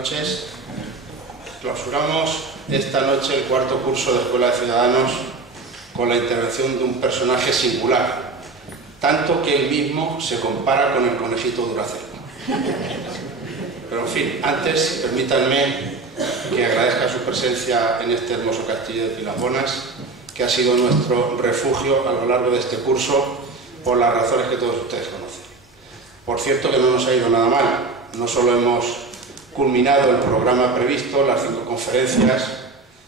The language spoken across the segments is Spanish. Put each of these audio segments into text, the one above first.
noches. Clausuramos esta noche el cuarto curso de Escuela de Ciudadanos con la intervención de un personaje singular, tanto que él mismo se compara con el conejito Duracell. Pero en fin, antes permítanme que agradezca su presencia en este hermoso castillo de Pilabonas, que ha sido nuestro refugio a lo largo de este curso por las razones que todos ustedes conocen. Por cierto que no nos ha ido nada mal, no solo hemos culminado el programa previsto, las 5 conferencias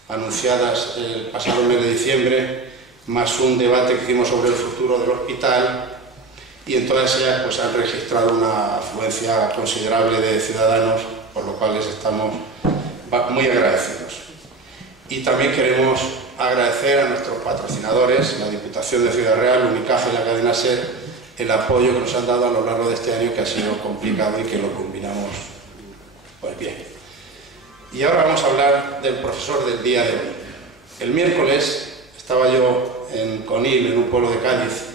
anunciadas el pasado mes de diciembre, más un debate que hicimos sobre el futuro del hospital, y en todas ellas pues han registrado una afluencia considerable de ciudadanos, por lo cual les estamos muy agradecidos. Y también queremos agradecer a nuestros patrocinadores, la Diputación de Ciudad Real, Unicaja y la cadena SER, el apoyo que nos han dado a lo largo de este año, que ha sido complicado y que lo culminamos pues bien. Y ahora vamos a hablar del profesor del día de hoy. El miércoles estaba yo en Conil, en un pueblo de Cádiz,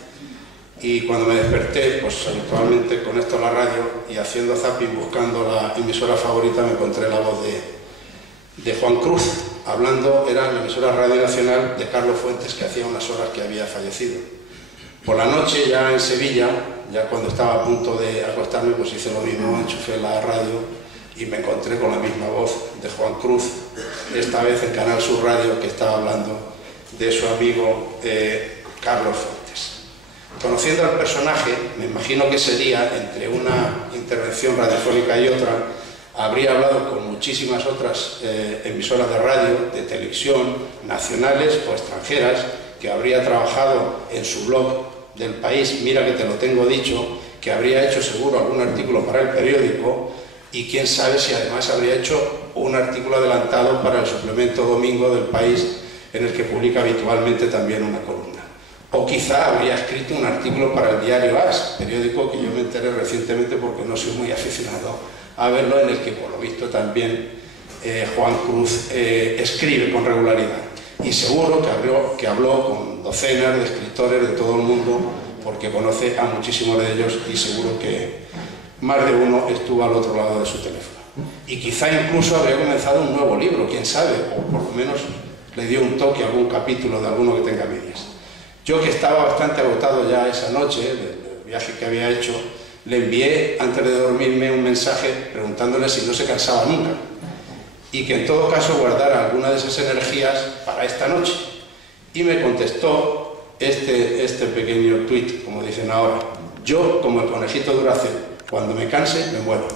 y cuando me desperté, pues habitualmente conecto la radio y haciendo zapping buscando la emisora favorita me encontré la voz de Juan Cruz, hablando, era la emisora Radio Nacional de Carlos Fuentes, que hacía unas horas que había fallecido. Por la noche, ya en Sevilla, ya cuando estaba a punto de acostarme, pues hice lo mismo, enchufé la radio y me encontré con la misma voz de Juan Cruz, esta vez en Canal Sur Radio, que estaba hablando de su amigo Carlos Fuentes. Conociendo al personaje, me imagino que ese día, entre una intervención radiofónica y otra, habría hablado con muchísimas otras emisoras de radio, de televisión, nacionales o extranjeras, que habría trabajado en su blog del País, mira que te lo tengo dicho, que habría hecho seguro algún artículo para el periódico, y quién sabe si además habría hecho un artículo adelantado para el suplemento Domingo del País, en el que publica habitualmente también una columna. O quizá habría escrito un artículo para el diario AS, periódico que yo me enteré recientemente porque no soy muy aficionado a verlo, en el que por lo visto también Juan Cruz escribe con regularidad. Y seguro que habló con docenas de escritores de todo el mundo, porque conoce a muchísimos de ellos y seguro que más de uno estuvo al otro lado de su teléfono. Y quizá incluso habría comenzado un nuevo libro, quién sabe, o por lo menos le dio un toque a algún capítulo de alguno que tenga medias. Yo, que estaba bastante agotado ya esa noche del viaje que había hecho, le envié antes de dormirme un mensaje preguntándole si no se cansaba nunca y que en todo caso guardara alguna de esas energías para esta noche. Y me contestó este pequeño tuit, como dicen ahora: yo, como el conejito Duracell, cuando me canse me muero.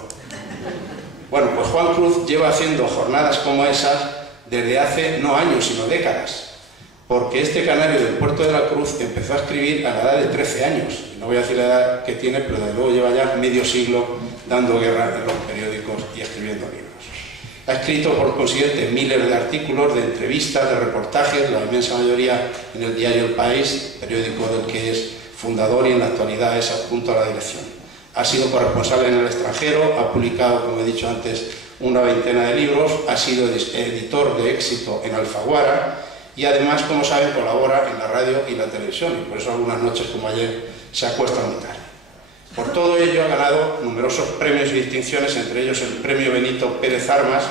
Bueno, pues Juan Cruz lleva haciendo jornadas como esas desde hace no años, sino décadas, porque este canario del Puerto de la Cruz empezó a escribir a la edad de 13 años, y no voy a decir la edad que tiene, pero desde luego lleva ya medio siglo dando guerra en los periódicos y escribiendo libros. Ha escrito, por consiguiente, miles de artículos, de entrevistas, de reportajes, la inmensa mayoría en el diario El País, periódico del que es fundador y en la actualidad es adjunto a la dirección. Ha sido corresponsal en el extranjero, ha publicado, como he dicho antes, una veintena de libros, ha sido editor de éxito en Alfaguara y además, como saben, colabora en la radio y la televisión, y por eso algunas noches como ayer se acuesta muy tarde. Por todo ello ha ganado numerosos premios y distinciones, entre ellos el Premio Benito Pérez Armas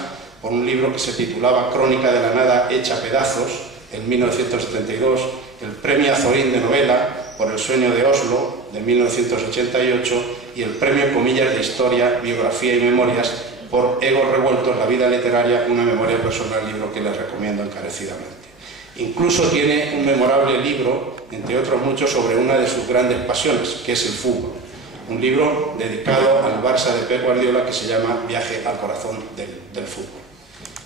por un libro que se titulaba Crónica de la nada hecha pedazos, en 1972, el Premio Azorín de novela por El sueño de Oslo, de 1988, y el Premio Comillas de Historia, Biografía y Memorias por Egos revueltos, la vida literaria, una memoria personal, libro que les recomiendo encarecidamente. Incluso tiene un memorable libro, entre otros muchos, sobre una de sus grandes pasiones, que es el fútbol. Un libro dedicado al Barça de Pep Guardiola que se llama Viaje al corazón del fútbol.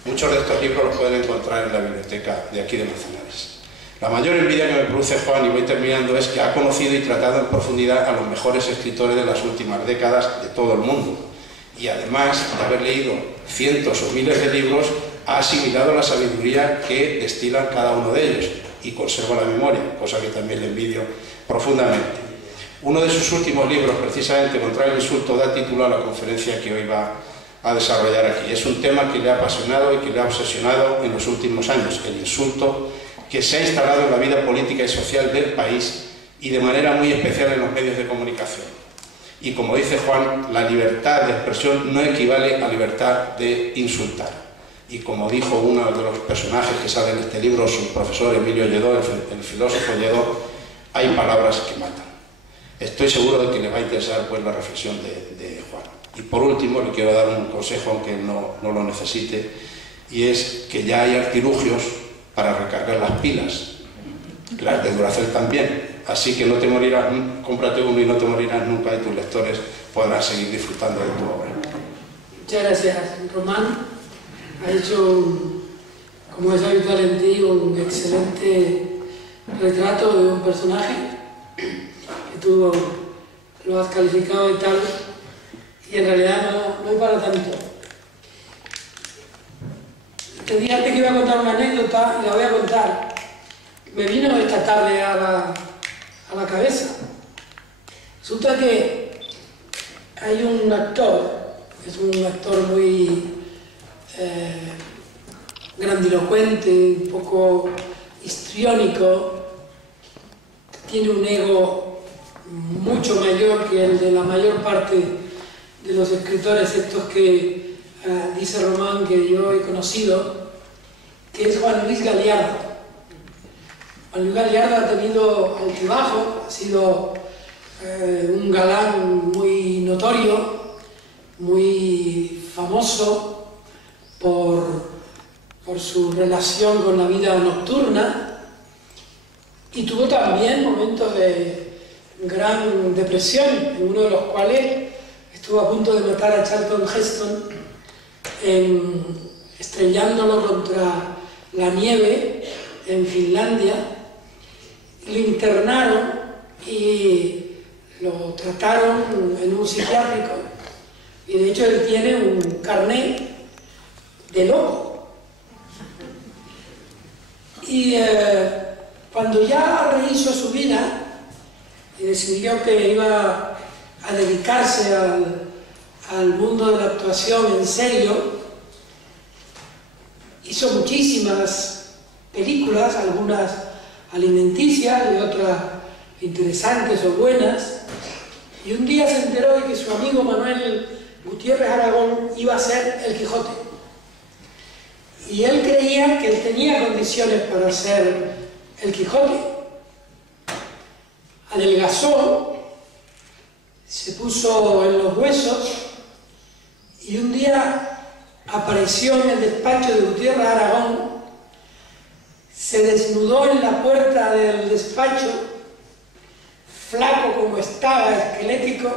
Muchos de estos libros los pueden encontrar en la biblioteca de aquí de Manzanares. La mayor envidia que me produce Juan, y voy terminando, es que ha conocido y tratado en profundidad a los mejores escritores de las últimas décadas de todo el mundo. Y además de haber leído cientos o miles de libros, ha asimilado la sabiduría que destilan cada uno de ellos y conserva la memoria, cosa que también le envidio profundamente. Uno de sus últimos libros, precisamente Contra el insulto, da título a la conferencia que hoy va a desarrollar aquí. Es un tema que le ha apasionado y que le ha obsesionado en los últimos años, el insulto que se ha instalado en la vida política y social del país y de manera muy especial en los medios de comunicación. Y como dice Juan, la libertad de expresión no equivale a libertad de insultar. Y como dijo uno de los personajes que sale en este libro, su profesor Emilio Lledó, el filósofo Lledó, hay palabras que matan. Estoy seguro de que le va a interesar pues la reflexión de Juan. Y por último le quiero dar un consejo, aunque no lo necesite, y es que ya hay artilugios para recargar las pilas, las de Duracell también. Así que no te morirás, cómprate uno y no te morirás nunca, y tus lectores podrán seguir disfrutando de tu obra. Muchas gracias, Román. Ha hecho, como es habitual en ti, un excelente retrato de un personaje que tú lo has calificado y tal, y en realidad no es para tanto. Te dije antes que iba a contar una anécdota y la voy a contar. Me vino esta tarde a la cabeza. Resulta que hay un actor, es un actor muy grandilocuente, un poco histriónico, tiene un ego mucho mayor que el de la mayor parte de los escritores estos que dice Román que yo he conocido, que es Juan Luis Galiardo. Juan Luis Galiardo ha tenido altibajo, ha sido un galán muy notorio, muy famoso por su relación con la vida nocturna, y tuvo también momentos de gran depresión, en uno de los cuales estuvo a punto de matar a Charlton Heston estrellándolo contra la nieve en Finlandia. Lo internaron y lo trataron en un psiquiátrico, y de hecho él tiene un carnet de loco. Y cuando ya rehizo su vida y decidió que iba a dedicarse al mundo de la actuación en serio, hizo muchísimas películas, algunas alimenticias y otras interesantes o buenas, y un día se enteró de que su amigo Manuel Gutiérrez Aragón iba a ser el Quijote, y él creía que él tenía condiciones para ser el Quijote. Adelgazó, se puso en los huesos, y un día apareció en el despacho de Gutiérrez Aragón, se desnudó en la puerta del despacho, flaco como estaba, esquelético,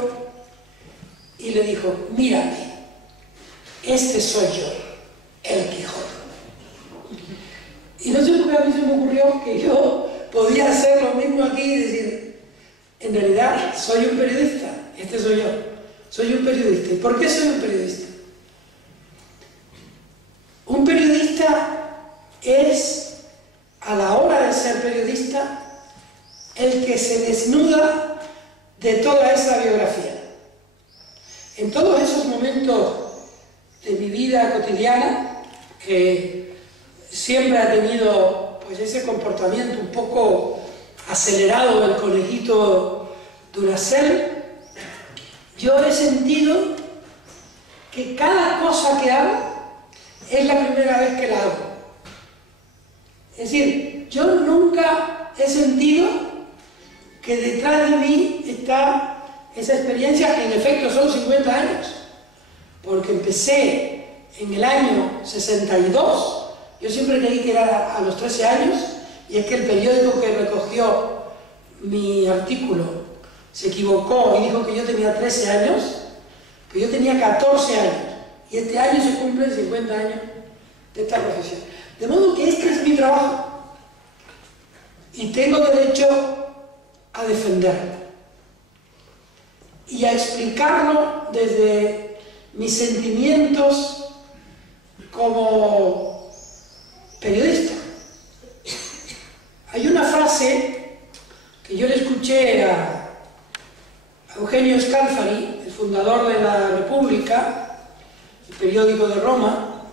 y le dijo: mírame, este soy yo, el Quijote. Y no sé por qué a mí se me ocurrió que yo podía hacer lo mismo aquí y decir: en realidad soy un periodista, este soy yo, soy un periodista. ¿Y por qué soy un periodista? Un periodista es, a la hora de ser periodista, el que se desnuda de toda esa biografía. En todos esos momentos de mi vida cotidiana, que siempre ha tenido pues ese comportamiento un poco acelerado del conejito Duracell, yo he sentido que cada cosa que hago es la primera vez que la hago. Es decir, yo nunca he sentido que detrás de mí está esa experiencia, que en efecto son 50 años, porque empecé en el año 62, yo siempre creí que era a los 13 años, y es que el periódico que recogió mi artículo se equivocó y dijo que yo tenía 13 años, pero yo tenía 14 años, y este año se cumplen 50 años de esta profesión. De modo que este es mi trabajo, y tengo derecho a defenderlo y a explicarlo desde mis sentimientos como periodista. Hay una frase que yo le escuché a Eugenio Scalfari, el fundador de la República, el periódico de Roma,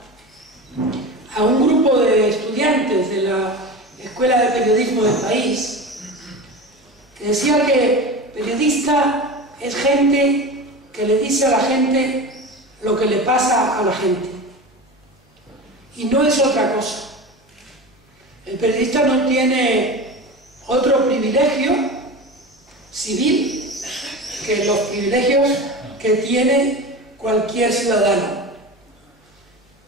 a un grupo de estudiantes de la Escuela de Periodismo del país, que decía que periodista es gente que le dice a la gente lo que le pasa a la gente. Y no es otra cosa. El periodista no tiene otro privilegio civil que los privilegios que tiene cualquier ciudadano.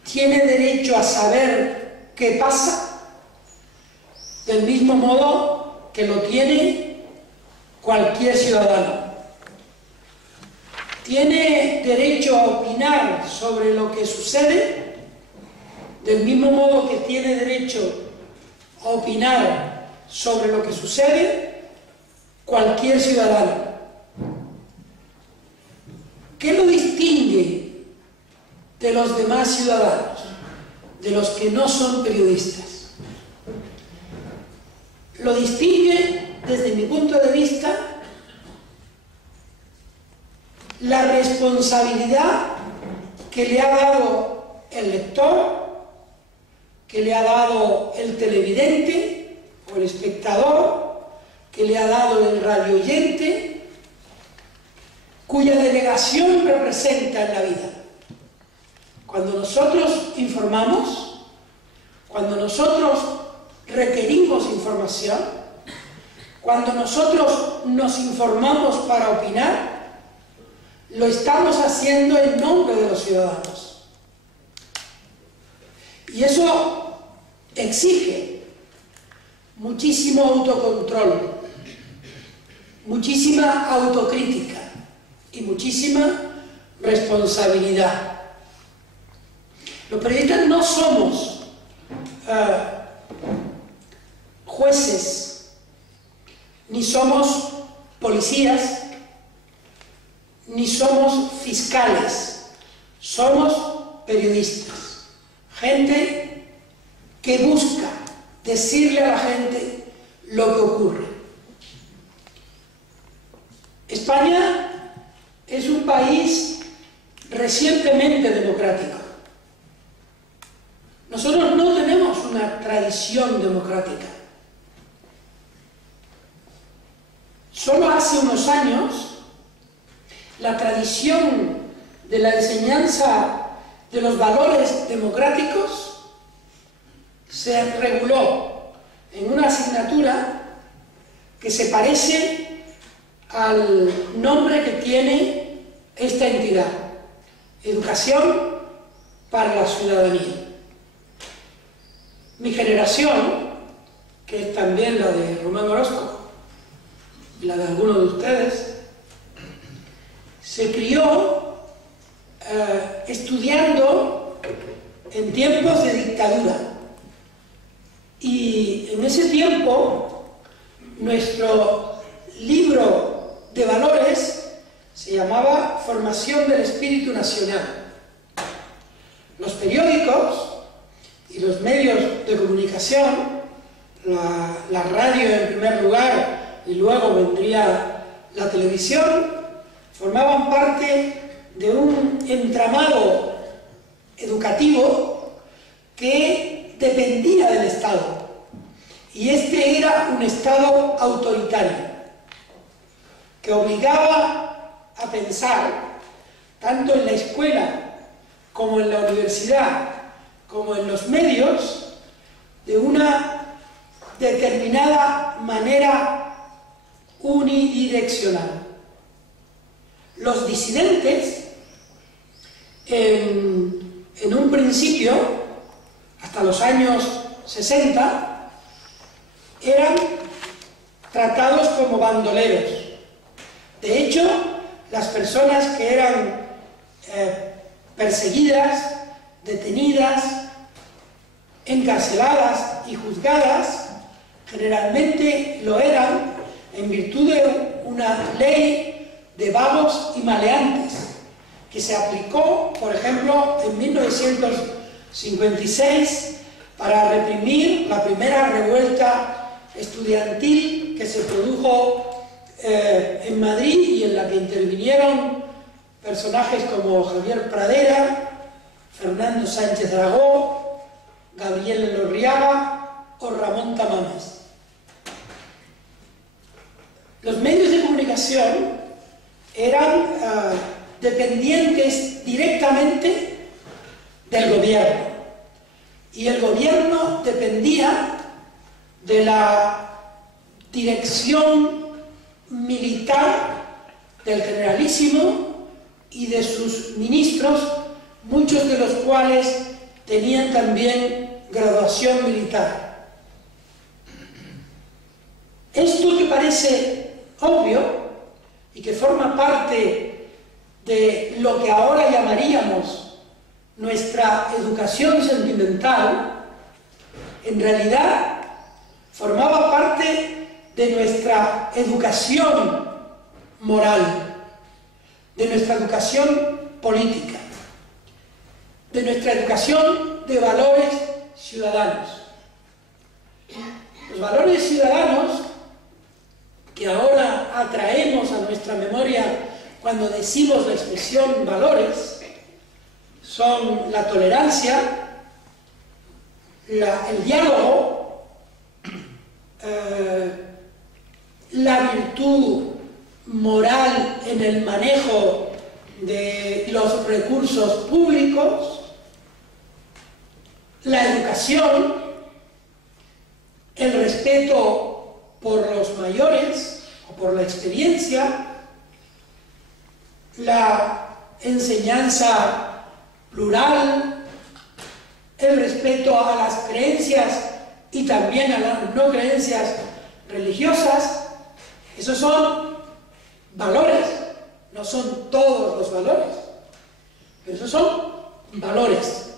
Tiene derecho a saber qué pasa del mismo modo que lo tiene cualquier ciudadano. Tiene derecho a opinar sobre lo que sucede del mismo modo que tiene derecho a opinar sobre lo que sucede cualquier ciudadano. ¿Qué lo distingue de los demás ciudadanos, de los que no son periodistas? Lo distingue, desde mi punto de vista, la responsabilidad que le ha dado el lector, que le ha dado el televidente o el espectador, que le ha dado el radioyente, cuya delegación representa en la vida. Cuando nosotros informamos, cuando nosotros requerimos información, cuando nosotros nos informamos para opinar, lo estamos haciendo en nombre de los ciudadanos. Y eso exige muchísimo autocontrol, muchísima autocrítica y muchísima responsabilidad. Los periodistas no somos jueces, ni somos policías, ni somos fiscales, somos periodistas. Gente que busca decirle a la gente lo que ocurre. España es un país recientemente democrático. Nosotros no tenemos una tradición democrática. Solo hace unos años, la tradición de la enseñanza de los valores democráticos se reguló en una asignatura que se parece al nombre que tiene esta entidad: Educación para la Ciudadanía. Mi generación, que es también la de Román Orozco y la de algunos de ustedes, se crió estudiando en tiempos de dictadura. Y en ese tiempo, nuestro libro de valores se llamaba Formación del Espíritu Nacional. Los periódicos y los medios de comunicación, la radio en primer lugar y luego vendría la televisión, formaban parte de un entramado educativo que dependía del Estado. Y este era un Estado autoritario, que obligaba a pensar, tanto en la escuela como en la universidad, como en los medios, de una determinada manera unidireccional. Los disidentes, en un principio, hasta los años 60, eran tratados como bandoleros. De hecho, las personas que eran perseguidas, detenidas, encarceladas y juzgadas, generalmente lo eran en virtud de una ley de vagos y maleantes que se aplicó, por ejemplo, en 1956 para reprimir la primera revuelta estudiantil que se produjo en Madrid y en la que intervinieron personajes como Javier Pradera, Fernando Sánchez Dragó, Gabriel Elorriaga o Ramón Tamames. Los medios de comunicación eran dependientes directamente del gobierno, y el gobierno dependía de la dirección militar del generalísimo y de sus ministros, muchos de los cuales tenían también graduación militar. Esto que parece obvio y que forma parte de lo que ahora llamaríamos nuestra educación sentimental, en realidad formaba parte de nuestra educación moral, de nuestra educación política, de nuestra educación de valores ciudadanos. Los valores ciudadanos que ahora atraemos a nuestra memoria cuando decimos la expresión valores son la tolerancia, el diálogo, la virtud moral en el manejo de los recursos públicos, la educación, el respeto por los mayores o por la experiencia, la enseñanza plural, el respeto a las creencias y también a las no creencias religiosas. Esos son valores, no son todos los valores, pero esos son valores.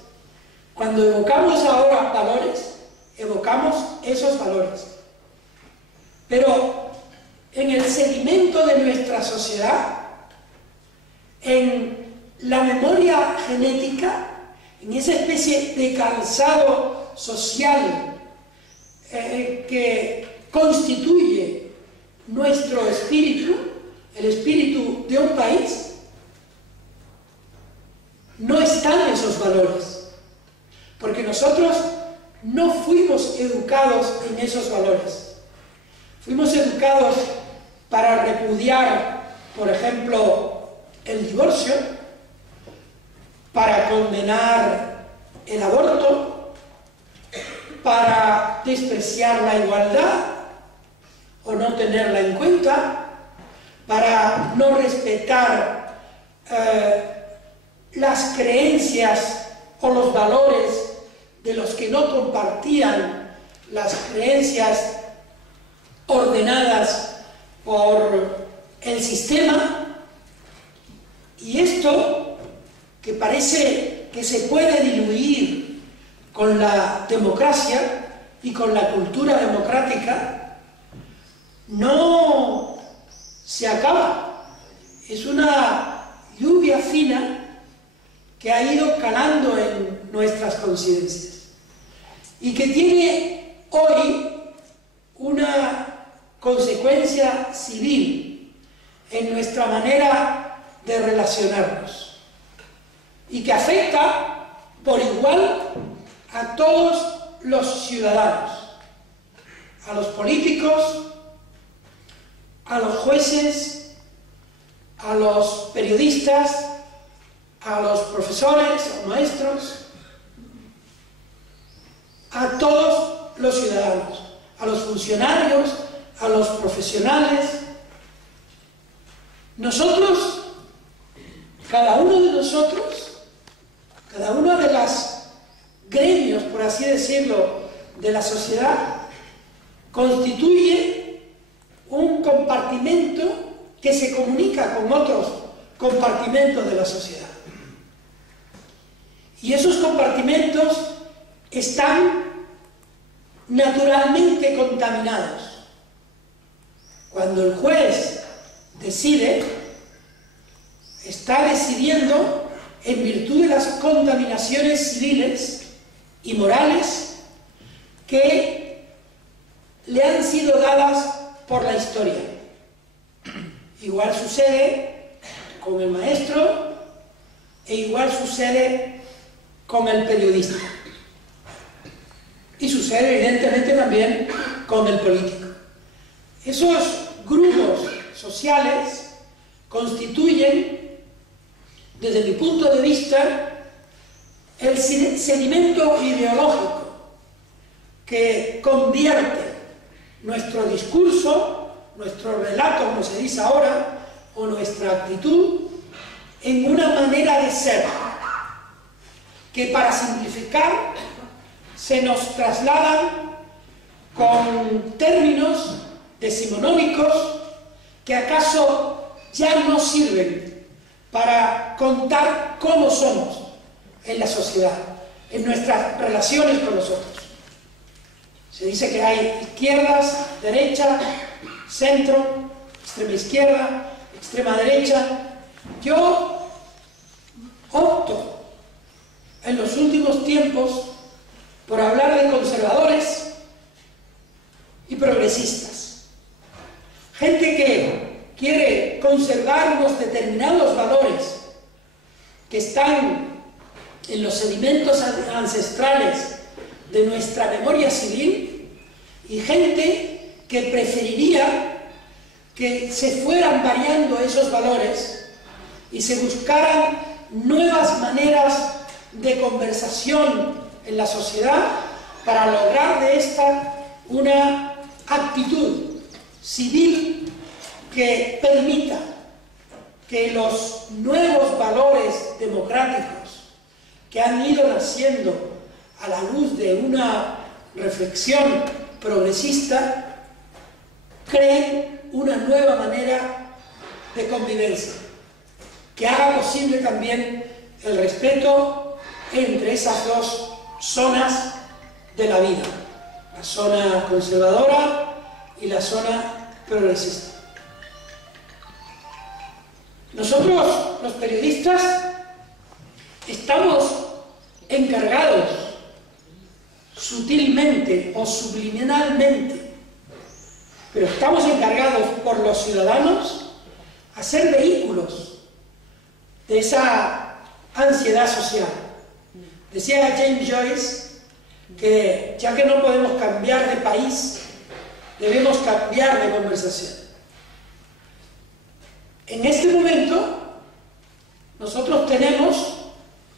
Cuando evocamos ahora valores, evocamos esos valores. Pero en el sedimento de nuestra sociedad, en la memoria genética, en esa especie de calzado social que constituye nuestro espíritu, el espíritu de un país, no están esos valores, porque nosotros no fuimos educados en esos valores. Fuimos educados para repudiar, por ejemplo, el divorcio, para condenar el aborto, para despreciar la igualdad o no tenerla en cuenta, para no respetar las creencias o los valores de los que no compartían las creencias ordenadas por el sistema. Y esto, que parece que se puede diluir con la democracia y con la cultura democrática, no se acaba. Es una lluvia fina que ha ido calando en nuestras conciencias y que tiene hoy una consecuencia civil en nuestra manera de relacionarnos y que afecta por igual a todos los ciudadanos, a los políticos, a los jueces, a los periodistas, a los profesores o maestros, a todos los ciudadanos, a los funcionarios, a los profesionales. Nosotros, cada uno de nosotros, cada uno de los gremios, por así decirlo, de la sociedad, constituye un compartimento que se comunica con otros compartimentos de la sociedad. Y esos compartimentos están naturalmente contaminados. Cuando el juez decide, está decidiendo en virtud de las contaminaciones civiles y morales que le han sido dadas por la historia. Igual sucede con el maestro e igual sucede con el periodista. Y sucede evidentemente también con el político. Esos grupos sociales constituyen, desde mi punto de vista, el sedimento ideológico que convierte nuestro discurso, nuestro relato, como se dice ahora, o nuestra actitud, en una manera de ser, que para simplificar se nos trasladan con términos decimonónicos que acaso ya no sirven para contar cómo somos en la sociedad, en nuestras relaciones con los otros. Se dice que hay izquierdas, derecha, centro, extrema izquierda, extrema derecha. Yo opto en los últimos tiempos por hablar de conservadores y progresistas. Gente que quiere conservar unos determinados valores que están en los sedimentos ancestrales de nuestra memoria civil, y gente que preferiría que se fueran variando esos valores y se buscaran nuevas maneras de conversación en la sociedad para lograr de esta una actitud civil que permita que los nuevos valores democráticos que han ido naciendo a la luz de una reflexión progresista creen una nueva manera de convivencia que haga posible también el respeto entre esas dos zonas de la vida, la zona conservadora y la zona progresista. Nosotros, los periodistas, estamos encargados sutilmente o subliminalmente, pero estamos encargados por los ciudadanos a ser vehículos de esa ansiedad social. Decía James Joyce que ya que no podemos cambiar de país, debemos cambiar de conversación. En este momento, nosotros tenemos,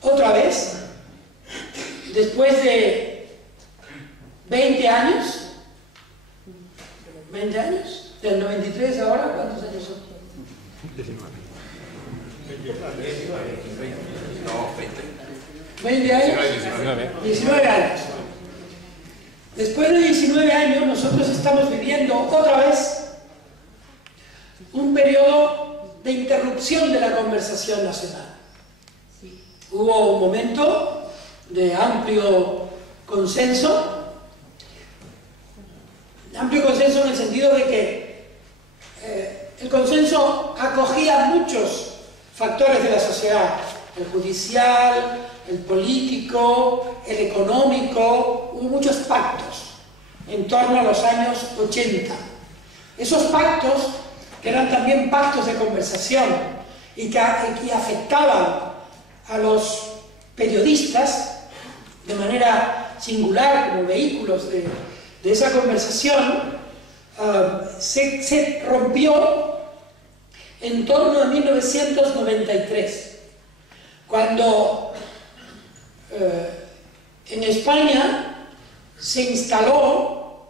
otra vez, después de 20 años, del 93 ahora, ¿cuántos años son? 20 años. 19 años. Después de 19 años, nosotros estamos viviendo otra vez un periodo de interrupción de la conversación nacional. Hubo un momento de amplio consenso en el sentido de que el consenso acogía muchos factores de la sociedad, el judicial, el político, el económico. Hubo muchos pactos en torno a los años 80. Esos pactos, que eran también pactos de conversación y que afectaban a los periodistas de manera singular como vehículos de esa conversación, se rompió en torno a 1993, cuando en España se instaló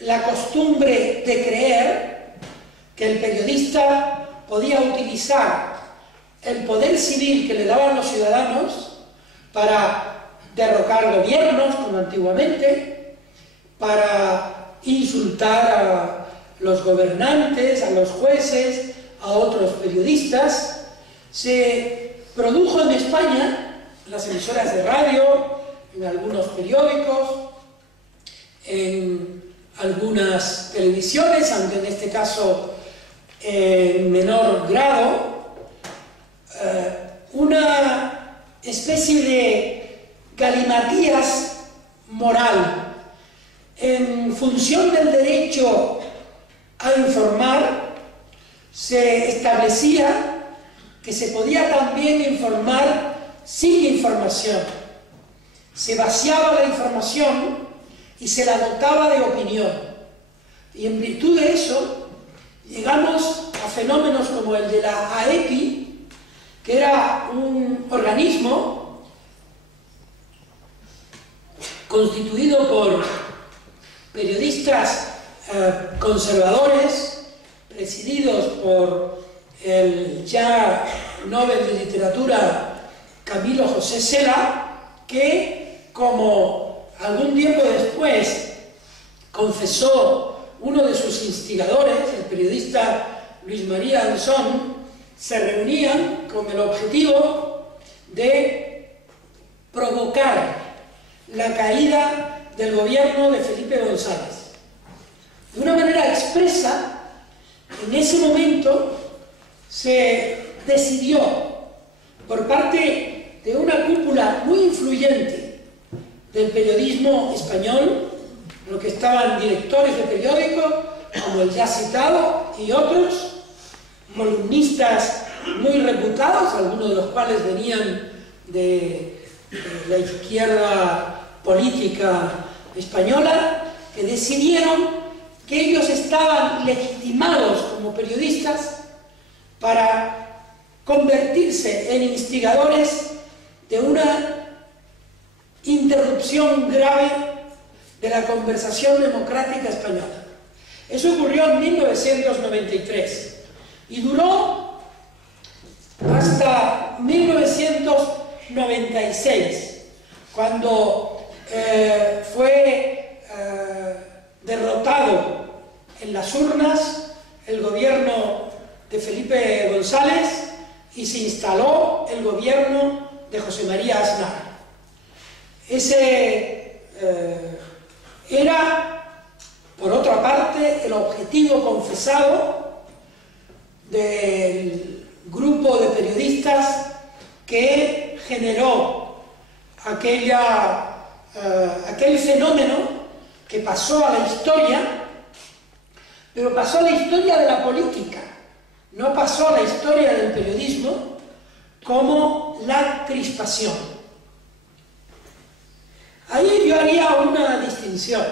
la costumbre de creer que el periodista podía utilizar el poder civil que le daban los ciudadanos para derrocar gobiernos, como antiguamente, para insultar a los gobernantes, a los jueces, a otros periodistas. Se produjo en España, en las emisoras de radio, en algunos periódicos, en algunas televisiones, aunque en este caso en menor grado, una especie de galimatías moral en función del derecho a informar. Se establecía que se podía también informar sin información. Se vaciaba la información y se la dotaba de opinión. Y en virtud de eso, llegamos a fenómenos como el de la AEPI, que era un organismo constituido por periodistas conservadores, presididos por el ya Nobel de Literatura Camilo José Cela, que, como algún tiempo después confesó uno de sus instigadores, el periodista Luis María Anzón, se reunían con el objetivo de provocar la caída del gobierno de Felipe González. De una manera expresa, en ese momento se decidió por parte de una cúpula muy influyente del periodismo español, en lo que estaban directores de periódicos como el ya citado y otros, columnistas muy reputados, algunos de los cuales venían de la izquierda política española, que decidieron que ellos estaban legitimados como periodistas para convertirse en instigadores de una interrupción grave de la conversación democrática española. Eso ocurrió en 1993 y duró hasta 1996, cuando fue derrotado en las urnas el gobierno de Felipe González y se instaló el gobierno de José María Aznar. Ese era, por otra parte, el objetivo confesado del grupo de periodistas que generó aquel fenómeno que pasó a la historia, pero pasó a la historia de la política, no pasó a la historia del periodismo, como la crispación. Ahí yo haría una distinción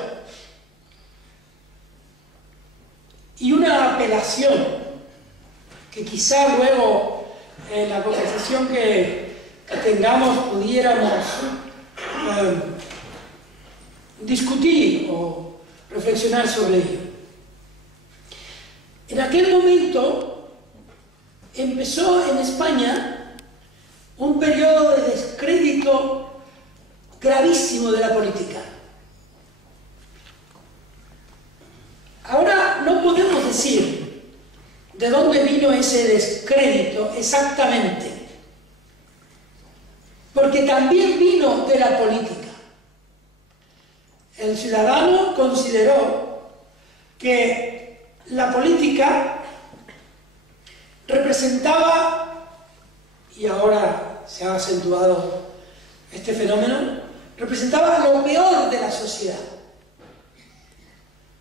y una apelación que quizá luego en la conversación que tengamos pudiéramos discutir o reflexionar sobre ello. En aquel momento empezó en España un periodo de descrédito gravísimo de la política. Ahora no podemos decir de dónde vino ese descrédito exactamente, porque también vino de la política. El ciudadano consideró que la política representaba, y ahora se ha acentuado este fenómeno, representaba lo peor de la sociedad.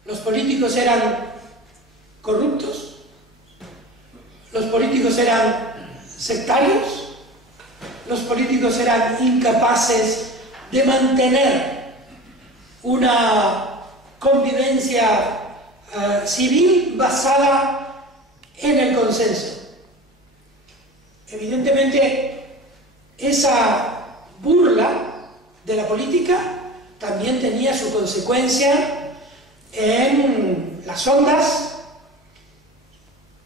Los políticos eran corruptos, los políticos eran sectarios, los políticos eran incapaces de mantener una convivencia civil basada en el consenso. Evidentemente, esa burla de la política también tenía su consecuencia en las ondas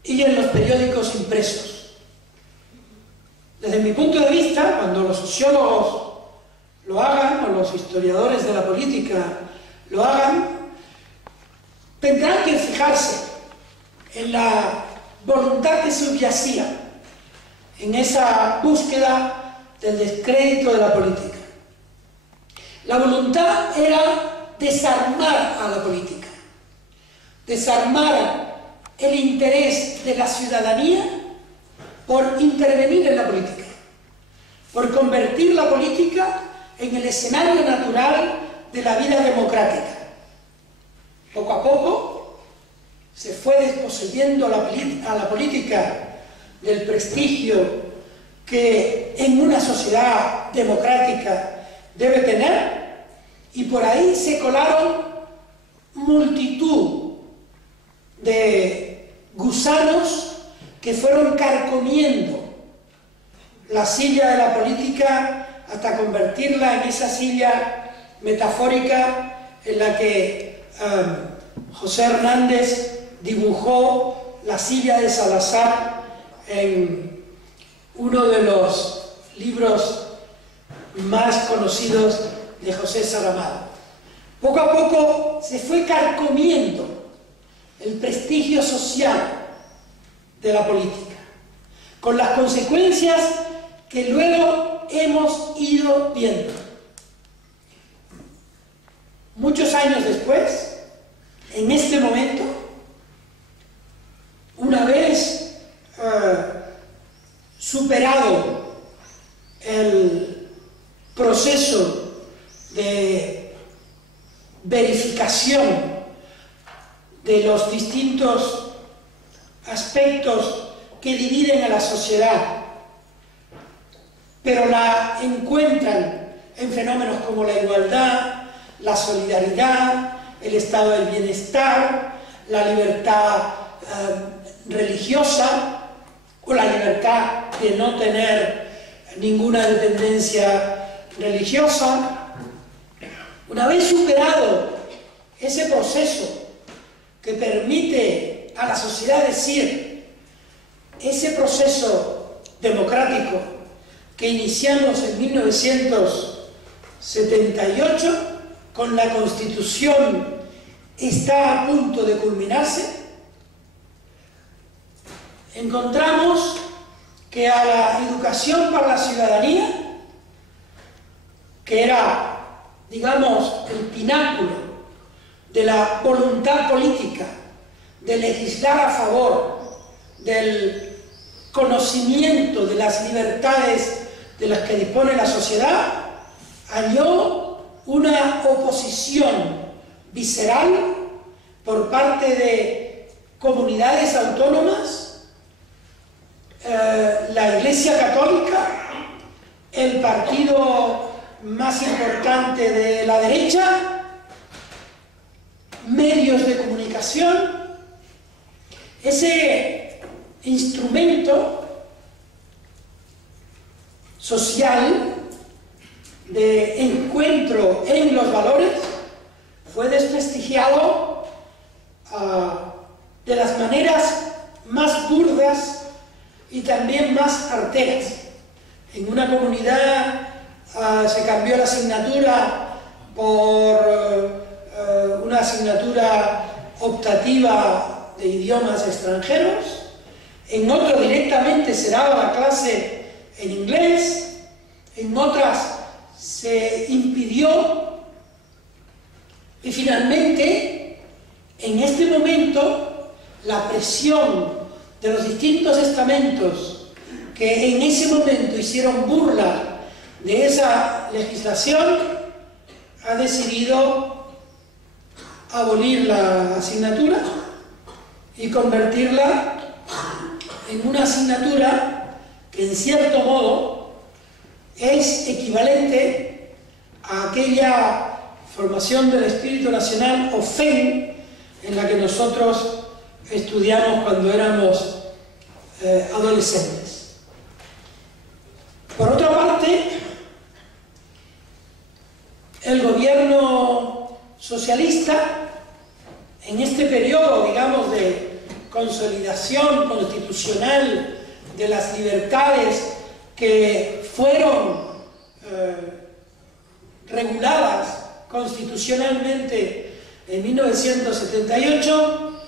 y en los periódicos impresos. Desde mi punto de vista, cuando los sociólogos lo hagan, o los historiadores de la política lo hagan, tendrán que fijarse en la voluntad que subyacía en esa búsqueda del descrédito de la política. La voluntad era desarmar a la política, desarmar el interés de la ciudadanía por intervenir en la política, por convertir la política en el escenario natural de la vida democrática. Poco a poco se fue desposeyendo a la política del prestigio que en una sociedad democrática debe tener, y por ahí se colaron multitud de gusanos que fueron carcomiendo la silla de la política hasta convertirla en esa silla metafórica en la que José Hernández dibujó la silla de Salazar en uno de los libros más conocidos de José Saramago. Poco a poco se fue carcomiendo el prestigio social de la política, con las consecuencias que luego hemos ido viendo. Muchos años después, en este momento, una vez superado el proceso de verificación de los distintos aspectos que dividen a la sociedad, pero la encuentran en fenómenos como la igualdad, la solidaridad, el estado del bienestar, la libertad religiosa o la libertad de no tener ninguna dependencia religiosa. Una vez superado ese proceso que permite a la sociedad decir, ese proceso democrático que iniciamos en 1978 con la Constitución está a punto de culminarse, encontramos que a la educación para la ciudadanía, que era, digamos, el pináculo de la voluntad política de legislar a favor del conocimiento de las libertades de las que dispone la sociedad, halló una oposición visceral por parte de comunidades autónomas, la Iglesia Católica, el partido más importante de la derecha, medios de comunicación. Ese instrumento social de encuentro en los valores fue desprestigiado de las maneras más burdas y también más arteras. En una comunidad se cambió la asignatura por una asignatura optativa de idiomas extranjeros, en otro directamente se daba la clase en inglés, en otras se impidió, y finalmente, en este momento, la presión de los distintos estamentos que en ese momento hicieron burla de esa legislación ha decidido abolir la asignatura y convertirla en una asignatura que en cierto modo es equivalente a aquella formación del espíritu nacional o FEN en la que nosotros estudiamos cuando éramos adolescentes. Por otra parte, el gobierno socialista, en este periodo, digamos, de consolidación constitucional de las libertades que fueron reguladas constitucionalmente en 1978,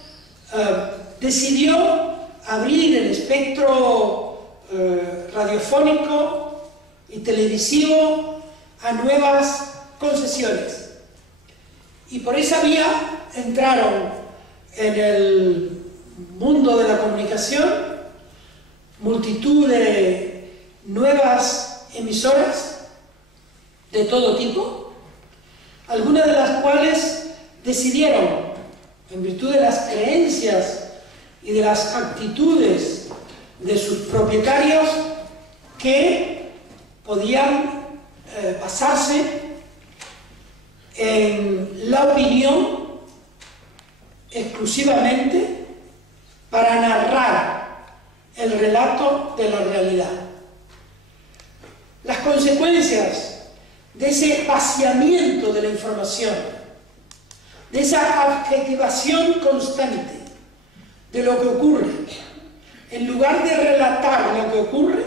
decidió abrir el espectro radiofónico y televisivo a nuevas concesiones. Y por esa vía entraron en el mundo de la comunicación multitud de nuevas emisoras de todo tipo, algunas de las cuales decidieron, en virtud de las creencias y de las actitudes de sus propietarios, que podían basarse en la opinión exclusivamente para narrar el relato de la realidad. Las consecuencias de ese vaciamiento de la información, de esa adjetivación constante de lo que ocurre, en lugar de relatar lo que ocurre,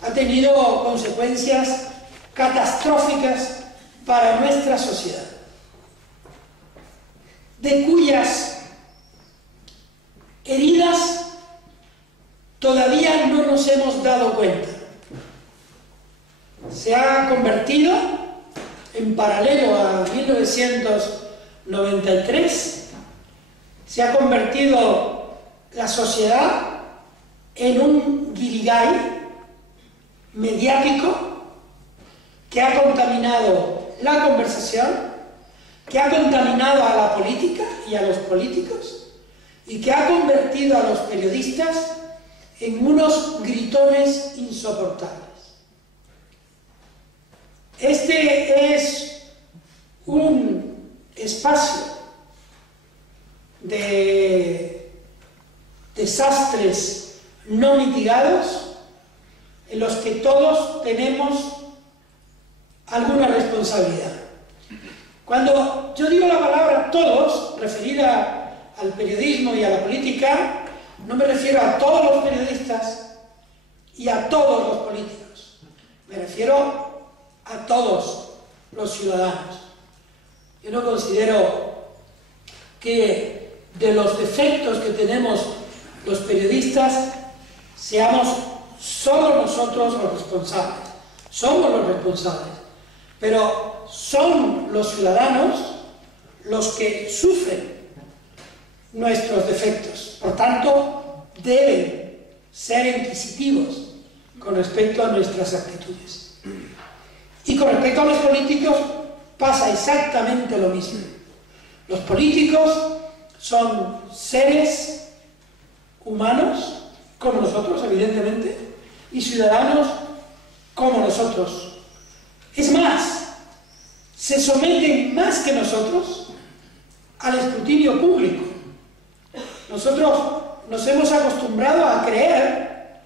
ha tenido consecuencias catastróficas para nuestra sociedad, de cuyas heridas todavía no nos hemos dado cuenta. Se ha convertido, en paralelo a 1993, se ha convertido la sociedad en un guirigay mediático que ha contaminado la conversación, que ha contaminado a la política y a los políticos, y que ha convertido a los periodistas en unos gritones insoportables. Este es un espacio de desastres no mitigados en los que todos tenemos alguna responsabilidad. Cuando yo digo la palabra todos, referida al periodismo y a la política, no me refiero a todos los periodistas y a todos los políticos. Me refiero a todos los ciudadanos. Yo no considero que de los defectos que tenemos los periodistas seamos solo nosotros los responsables. Somos los responsables, pero son los ciudadanos los que sufren nuestros defectos. Por tanto, deben ser inquisitivos con respecto a nuestras actitudes. Y con respecto a los políticos pasa exactamente lo mismo. Los políticos son seres humanos, como nosotros, evidentemente, y ciudadanos como nosotros. Es más, se someten más que nosotros al escrutinio público. Nosotros nos hemos acostumbrado a creer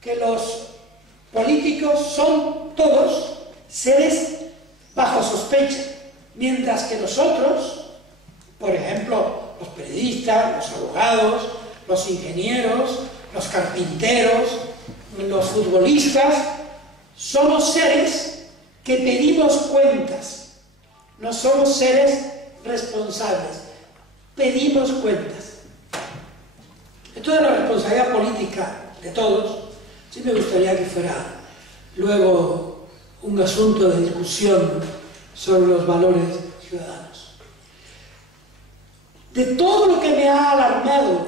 que los políticos son todos seres bajo sospecha, mientras que nosotros, por ejemplo, los periodistas, los abogados, los ingenieros, los carpinteros, los futbolistas, somos seres que pedimos cuentas, no somos seres responsables, pedimos cuentas. Esto de la responsabilidad política de todos, sí me gustaría que fuera luego un asunto de discusión sobre los valores ciudadanos. De todo lo que me ha alarmado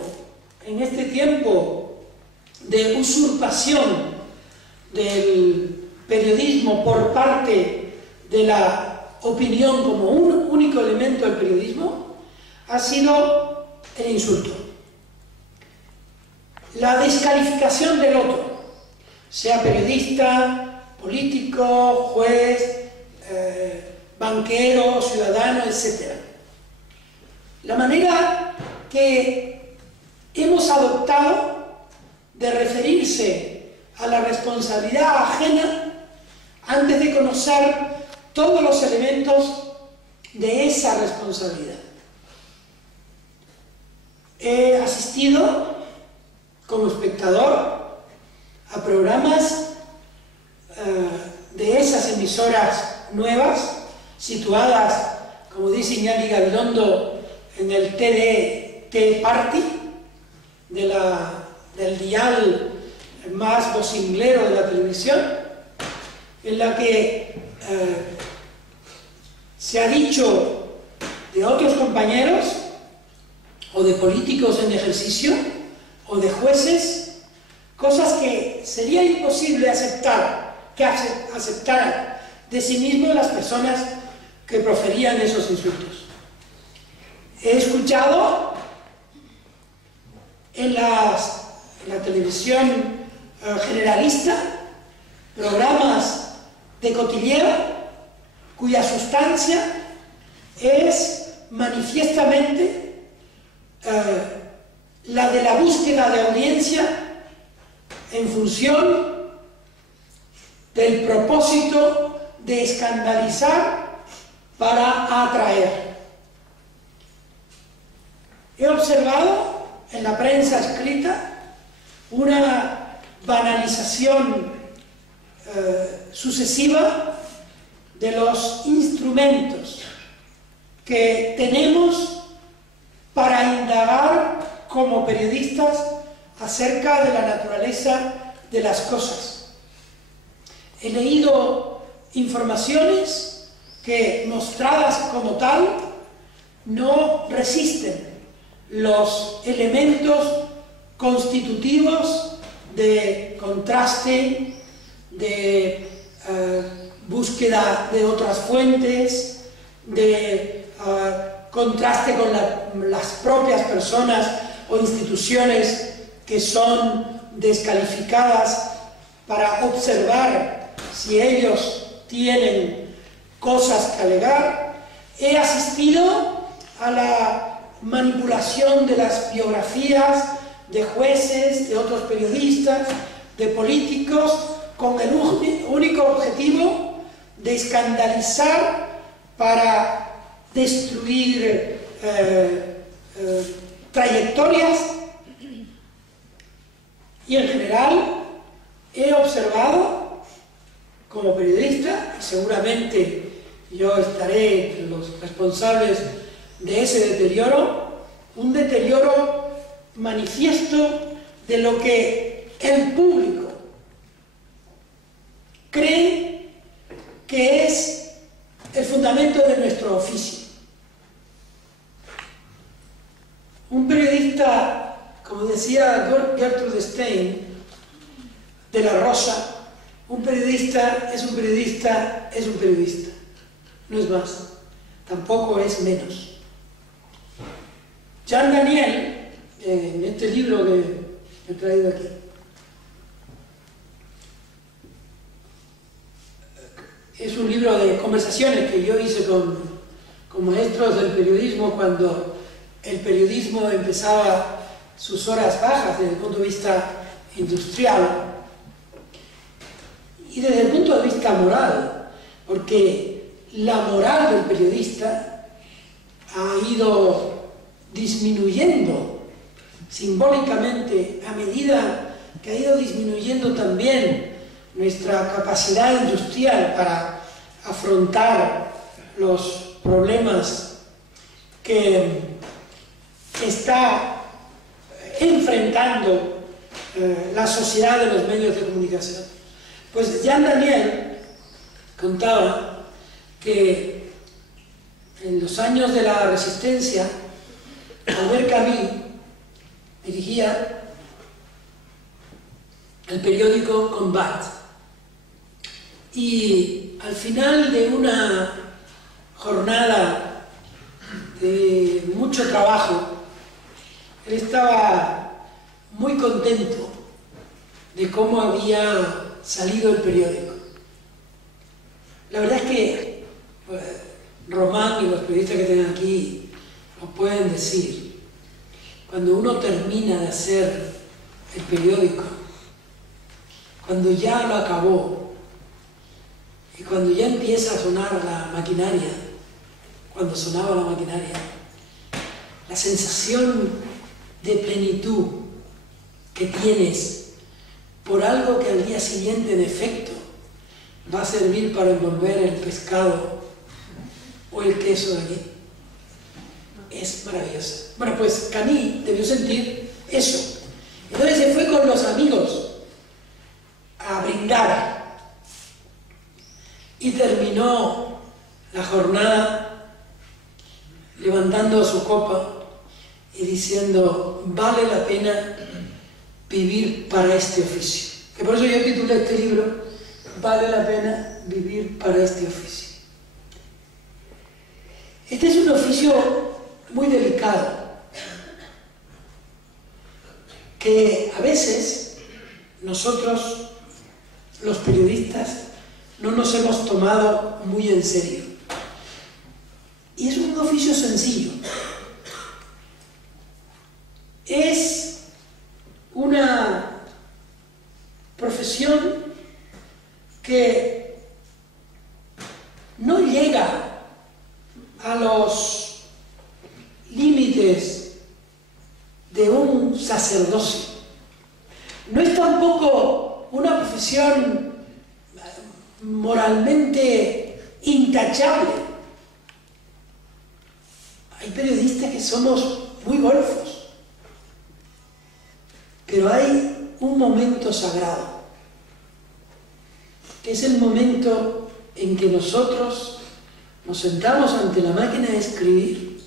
en este tiempo de usurpación del periodismo por parte de la opinión como un único elemento del periodismo, ha sido el insulto. La descalificación del otro, sea periodista, político, juez, banquero, ciudadano, etc. La manera que hemos adoptado de referirse a la responsabilidad ajena antes de conocer todos los elementos de esa responsabilidad. He asistido como espectador a programas de esas emisoras nuevas, situadas, como dice Iñaki Gabilondo, en el TDT Party, del dial más vocinglero de la televisión, en la que se ha dicho de otros compañeros, o de políticos en ejercicio, o de jueces, cosas que sería imposible aceptar, que aceptaran de sí mismos las personas que proferían esos insultos. He escuchado en la televisión generalista programas de cotilleo cuya sustancia es manifiestamente la de la búsqueda de audiencia en función del propósito de escandalizar para atraer. He observado en la prensa escrita una banalización sucesiva de los instrumentos que tenemos para indagar como periodistas acerca de la naturaleza de las cosas. He leído informaciones que, mostradas como tal, no resisten los elementos constitutivos de contraste, de búsqueda de otras fuentes, de contraste con las propias personas o instituciones que son descalificadas para observar si ellos tienen cosas que alegar. He asistido a la manipulación de las biografías de jueces, de otros periodistas, de políticos, con el único objetivo de escandalizar para destruir trayectorias. Y en general he observado como periodista, y seguramente yo estaré entre los responsables de ese deterioro, un deterioro manifiesto de lo que el público cree que es el fundamento de nuestro oficio. Un periodista, como decía Gertrude Stein, de la Rosa, un periodista es un periodista, es un periodista. No es más, tampoco es menos. Jean Daniel, en este libro que he traído aquí, es un libro de conversaciones que yo hice con maestros del periodismo cuando el periodismo empezaba sus horas bajas desde el punto de vista industrial y desde el punto de vista moral, porque la moral del periodista ha ido disminuyendo simbólicamente a medida que ha ido disminuyendo también nuestra capacidad industrial para afrontar los problemas que está enfrentando la sociedad de los medios de comunicación. Pues Jean Daniel contaba que en los años de la Resistencia, Albert Camus dirigía el periódico Combat, y al final de una jornada de mucho trabajo, él estaba muy contento de cómo había salido el periódico. La verdad es que Román y los periodistas que tengan aquí lo pueden decir. Cuando uno termina de hacer el periódico, cuando ya lo acabó y cuando ya empieza a sonar la maquinaria, cuando sonaba la maquinaria, la sensación de plenitud que tienes por algo que al día siguiente, en efecto, va a servir para envolver el pescado o el queso de aquí, es maravillosa. Bueno, pues Camus debió sentir eso. Entonces se fue con los amigos a brindar y terminó la jornada levantando su copa y diciendo: vale la pena vivir para este oficio. Que por eso yo titulé este libro Vale la pena vivir para este oficio. Este es un oficio muy delicado, que a veces nosotros, los periodistas, no nos hemos tomado muy en serio. Y es un oficio sencillo. Es los límites de un sacerdocio. No es tampoco una profesión moralmente intachable. Hay periodistas que somos muy golfos, pero hay un momento sagrado, que es el momento en que nosotros nos sentamos ante la máquina de escribir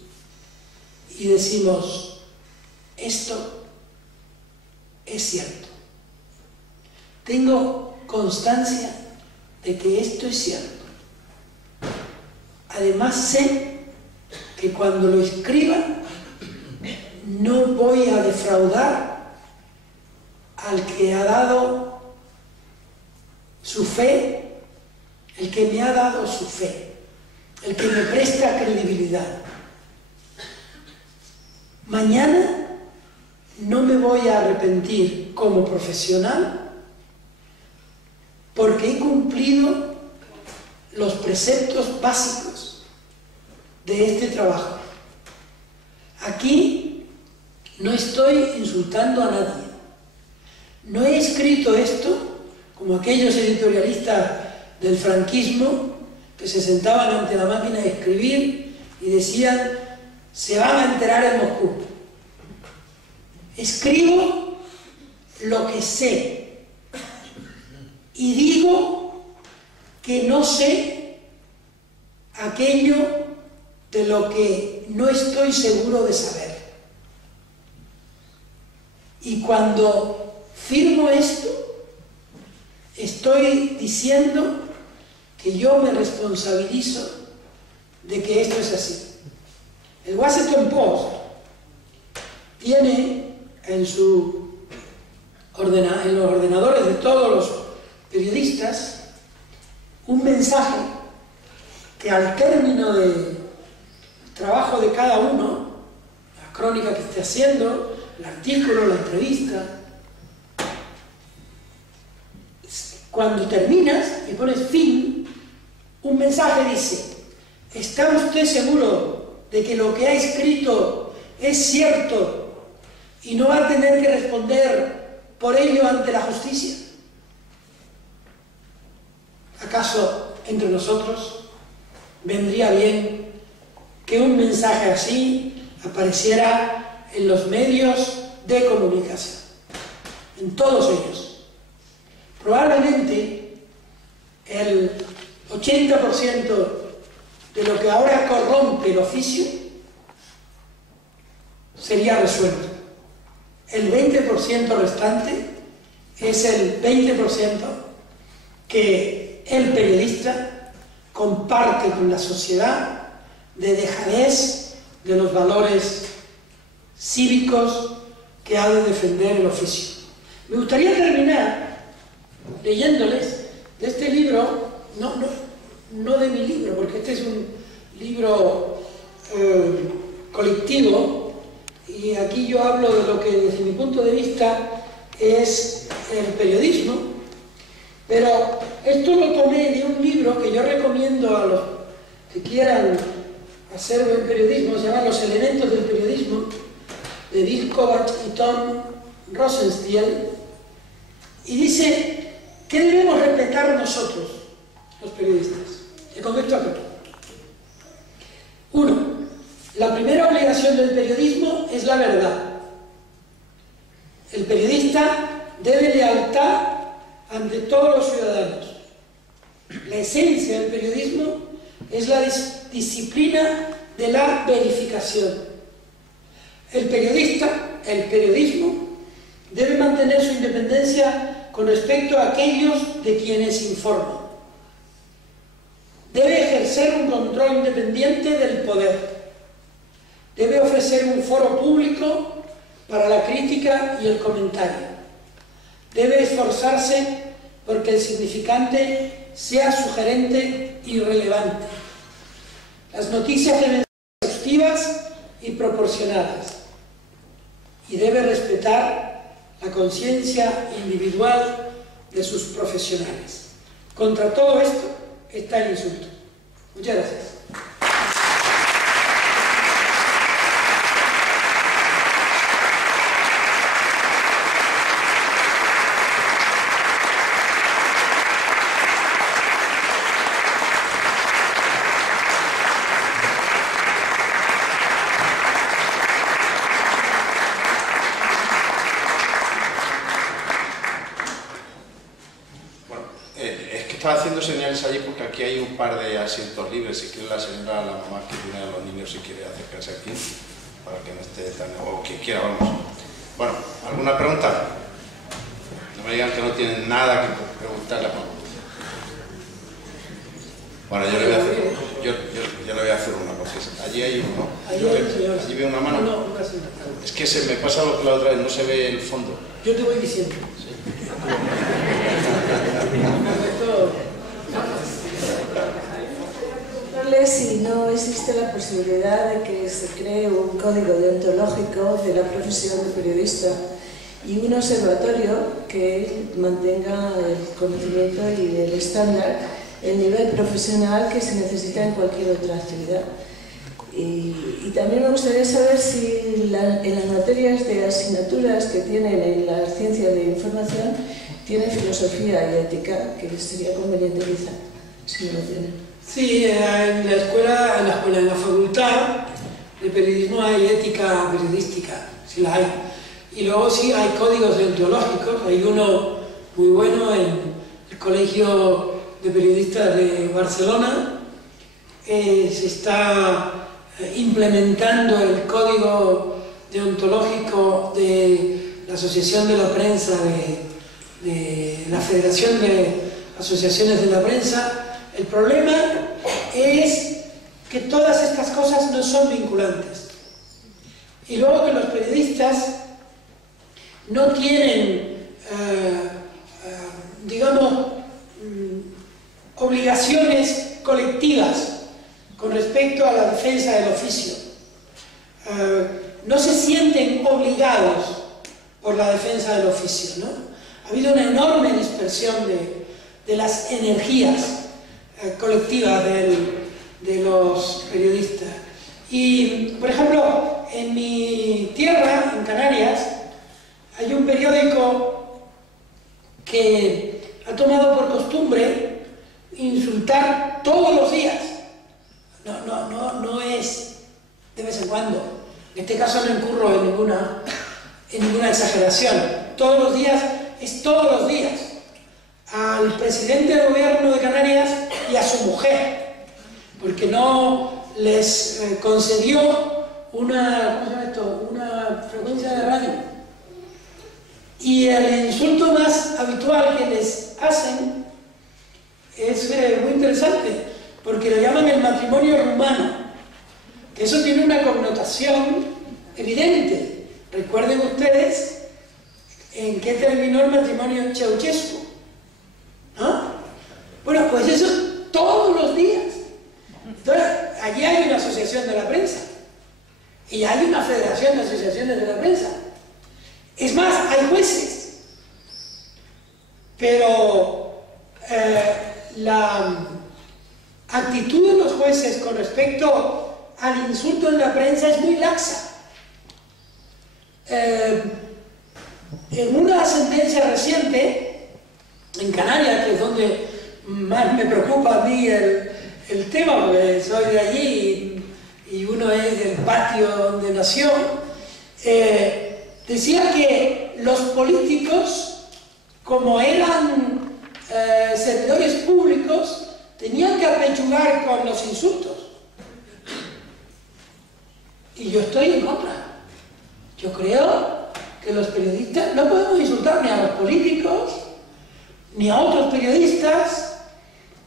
y decimos: esto es cierto. Tengo constancia de que esto es cierto. Además sé que cuando lo escriba no voy a defraudar al que ha dado su fe, el que me ha dado su fe, el que me presta credibilidad. Mañana no me voy a arrepentir como profesional porque he cumplido los preceptos básicos de este trabajo. Aquí no estoy insultando a nadie. No he escrito esto como aquellos editorialistas del franquismo que se sentaban ante la máquina de escribir y decían: se van a enterar en Moscú. Escribo lo que sé y digo que no sé aquello de lo que no estoy seguro de saber. Y cuando firmo esto, estoy diciendo que yo me responsabilizo de que esto es así. El Washington Post tiene en los ordenadores de todos los periodistas un mensaje que al término del trabajo de cada uno, la crónica que esté haciendo, el artículo, la entrevista, cuando terminas y pones fin, un mensaje dice: ¿está usted seguro de que lo que ha escrito es cierto y no va a tener que responder por ello ante la justicia? ¿Acaso entre nosotros vendría bien que un mensaje así apareciera en los medios de comunicación, en todos ellos? Probablemente el 80% de lo que ahora corrompe el oficio sería resuelto. El 20% restante es el 20% que el periodista comparte con la sociedad de dejadez de los valores cívicos que ha de defender el oficio. Me gustaría terminar leyéndoles de este libro, no de mi libro, porque este es un libro colectivo, y aquí yo hablo de lo que desde mi punto de vista es el periodismo, pero esto lo tomé de un libro que yo recomiendo a los que quieran hacer buen periodismo, se llama Los elementos del periodismo, de Bill Kovacs y Tom Rosenstiel, y dice: ¿qué debemos respetar nosotros, los periodistas? Y con esto acabo. 1. La primera obligación del periodismo es la verdad. El periodista debe lealtad ante todos los ciudadanos. La esencia del periodismo es la disciplina de la verificación. El periodismo, debe mantener su independencia con respecto a aquellos de quienes informa. Debe ejercer un control independiente del poder. Debe ofrecer un foro público para la crítica y el comentario. Debe esforzarse porque el significante sea sugerente y relevante. Las noticias deben ser exhaustivas y proporcionadas. Y debe respetar la conciencia individual de sus profesionales. Contra todo esto está el insulto. Muchas gracias. estaba haciendo señales allí porque aquí hay un par de asientos libres. Si quiere la señora, la mamá que tiene a los niños, si quiere acercarse aquí, para que no esté tan... o quien quiera, vamos. Bueno, ¿alguna pregunta? No me digan que no tienen nada que preguntarle. Bueno, yo le voy a hacer, yo le voy a hacer una cosa. Allí hay uno. Allí veo una mano. Es que se me pasa lo que la otra vez, no se ve el fondo. Yo te voy diciendo. Sí. Preguntarle si no existe la posibilidad de que se cree un código deontológico de la profesión de periodista y un observatorio que mantenga el conocimiento y el estándar, el nivel profesional que se necesita en cualquier otra actividad. Y también me gustaría saber si en las materias de asignaturas que tienen en la ciencia de información tienen filosofía y ética, que sería conveniente quizá, si no lo tienen. Sí, en la facultad de periodismo hay ética periodística, sí la hay. Y luego sí hay códigos deontológicos, hay uno muy bueno en el Colegio de Periodistas de Barcelona. Se está implementando el código deontológico de la Asociación de la Prensa, de la Federación de Asociaciones de la Prensa. El problema es que todas estas cosas no son vinculantes. Y luego que los periodistas no tienen, digamos, obligaciones colectivas con respecto a la defensa del oficio. No se sienten obligados por la defensa del oficio, ¿no? Ha habido una enorme dispersión de las energías colectivas de los periodistas. Y, por ejemplo, en mi tierra, en Canarias, hay un periódico que ha tomado por costumbre insultar todos los días. No es de vez en cuando. En este caso no incurro en ninguna exageración. Todos los días es todos los días. Al presidente del gobierno de Canarias y a su mujer, porque no les concedió una frecuencia de radio. Y el insulto más habitual que les hacen es muy interesante, porque lo llaman el matrimonio rumano, que eso tiene una connotación evidente. Recuerden ustedes en qué terminó el matrimonio Ceausescu, ¿no? Bueno, pues eso todos los días. Entonces, allí hay una asociación de la prensa y hay una federación de asociaciones de la prensa. Es más, hay jueces, pero la actitud de los jueces con respecto al insulto en la prensa es muy laxa. En una sentencia reciente, en Canarias, que es donde más me preocupa a mí el tema, porque soy de allí y uno es del patio donde nació, decía que los políticos, como eran servidores públicos, tenían que apechugar con los insultos. Y yo estoy en contra. Yo creo que los periodistas no podemos insultar ni a los políticos, ni a otros periodistas,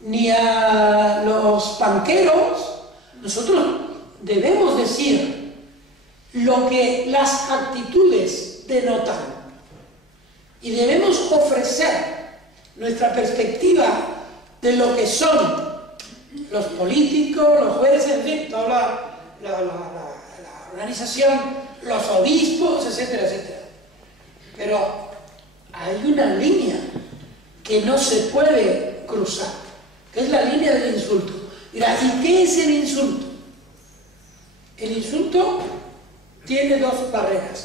ni a los banqueros. Nosotros debemos decir lo que las actitudes denotan y debemos ofrecer nuestra perspectiva de lo que son los políticos, los jueces, en fin, toda la organización, los obispos, etcétera, etcétera. Pero hay una línea que no se puede cruzar, que es la línea del insulto. Mira, ¿y qué es el insulto? El insulto tiene dos barreras.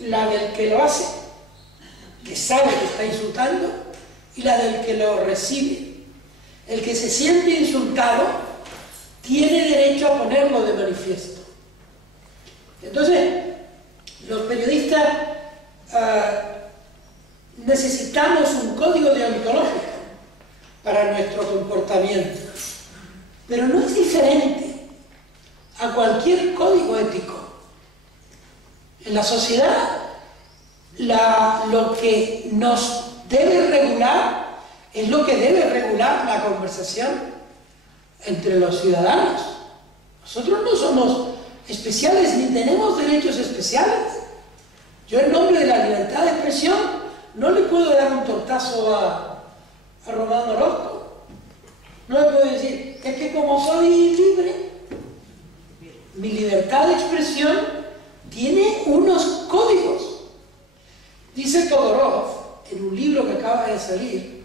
La del que lo hace, que sabe que está insultando, y la del que lo recibe. El que se siente insultado tiene derecho a ponerlo de manifiesto. Entonces, los periodistas necesitamos un código deontológico para nuestro comportamiento. Pero no es diferente a cualquier código ético. En la sociedad, lo que nos debe regular es lo que debe regular la conversación entre los ciudadanos. Nosotros no somos especiales ni tenemos derechos especiales. Yo, en nombre de la libertad de expresión, no le puedo dar un tortazo a Román Orozco. No le puedo decir, es que como soy libre, mi libertad de expresión tiene unos códigos. Dice Todorov, en un libro que acaba de salir,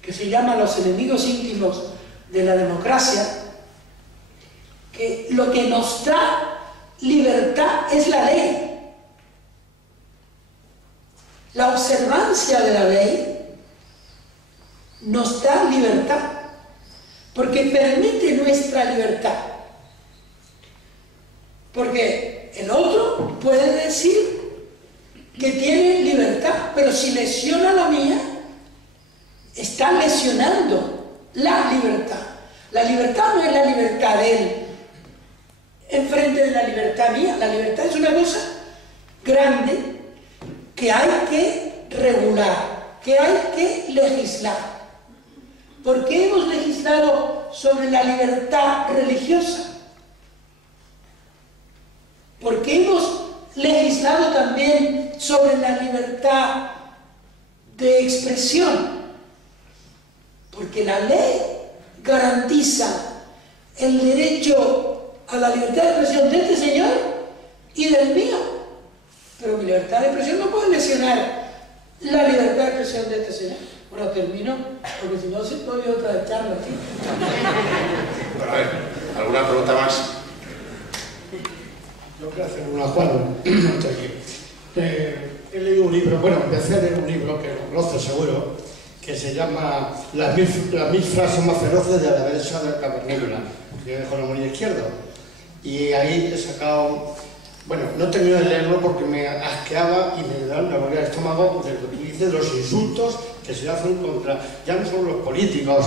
que se llama Los enemigos íntimos de la democracia, que lo que nos da libertad es la ley. La observancia de la ley nos da libertad, porque permite nuestra libertad. Porque el otro puede decir que tiene libertad, pero si lesiona la mía, está lesionando la libertad. La libertad no es la libertad de él enfrente de la libertad mía. La libertad es una cosa grande que hay que regular, que hay que legislar. ¿Por qué hemos legislado sobre la libertad religiosa? ¿Por qué hemos legislado también sobre la libertad de expresión? Porque la ley garantiza el derecho a la libertad de expresión de este señor y del mío. Pero mi libertad de expresión no puede lesionar la libertad de expresión de este señor. Bueno, termino, porque si no, se doy otra charla aquí. Bueno, a ver, ¿alguna pregunta más? Yo quiero hacer una, Juan. He leído un libro, bueno, empecé a leer un libro que lo conoces seguro, que se llama Las mil frases más feroces de la derecha del cavernícola, que es con la mano izquierda. Y ahí he sacado, bueno, no he terminado de leerlo porque me asqueaba y me da una dolor al estómago de lo que tú dices, de los insultos que se hacen contra, ya no solo los políticos,